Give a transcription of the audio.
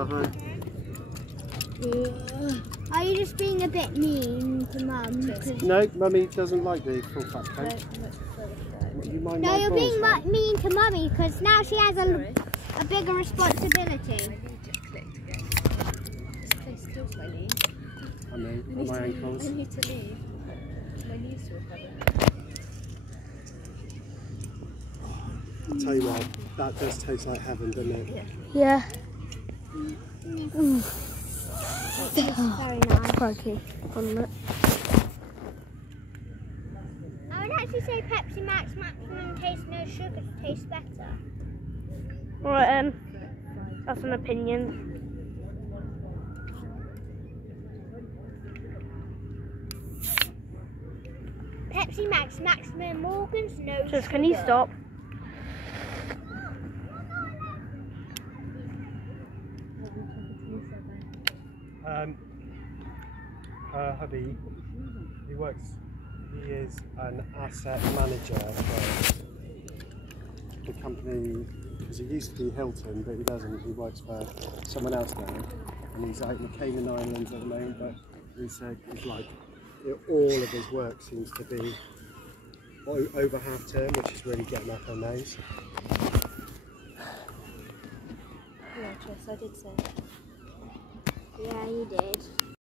Are you just being a bit mean to Mum? No, Mummy doesn't like the full fat Coke. No, you're being mean to Mummy because now she has a bigger responsibility. I need to click again. This place kills my knee. I know, on my ankles. I need to leave. My knees to recover. I'll tell you what, that does taste like heaven, doesn't it? Yeah. Very nice. Crikey. On it. I would actually say Pepsi Max Maximum Taste No Sugar tastes better. Alright, that's an opinion. Pepsi Max Maximum Morgan's No Sugar. Just, can you stop? Her hubby, he is an asset manager for the company, because he used to be Hilton, but he doesn't, he works for someone else now, and he's out in the Cayman Islands at the moment, but he said it's like, all of his work seems to be over half term, which is really getting up her nose. Yeah, Jess, I did say. Yeah, you did.